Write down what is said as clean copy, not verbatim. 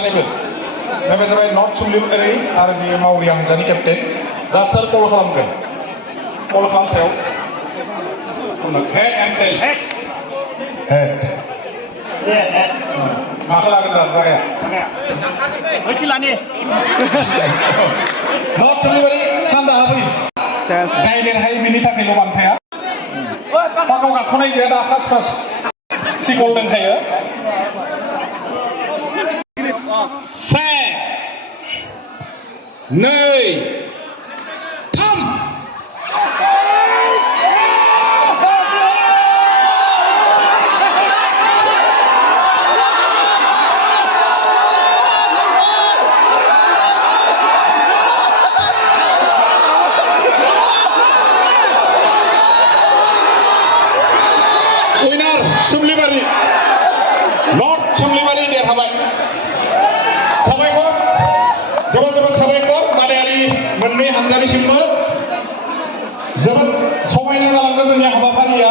बे जाबाय नर्थ सुमलिगुरि आरो बे मावरिया हानजानि केप्टेन दा सोर कल खालामगोन कल खालाम सायाव हेड एन्ड टेल हेड माखौ लागोन दा जागाया नर्थ सुमलिगुरि सानजाहा फै जाय देरहायो बिनि थाखायल' बान्थाया पाकाव गाखोनाय गैया दा फार्स्ट सिगल दंखायो से नै थाम उइनार सुमलिबारि नर्थ सुमलिबारि देरहाबाय साबायखर जोबोद साबायखर बादायारि मोननै हानजानिसिमबो जोबोद समायना जालांदों जोंनि हाबाफारिया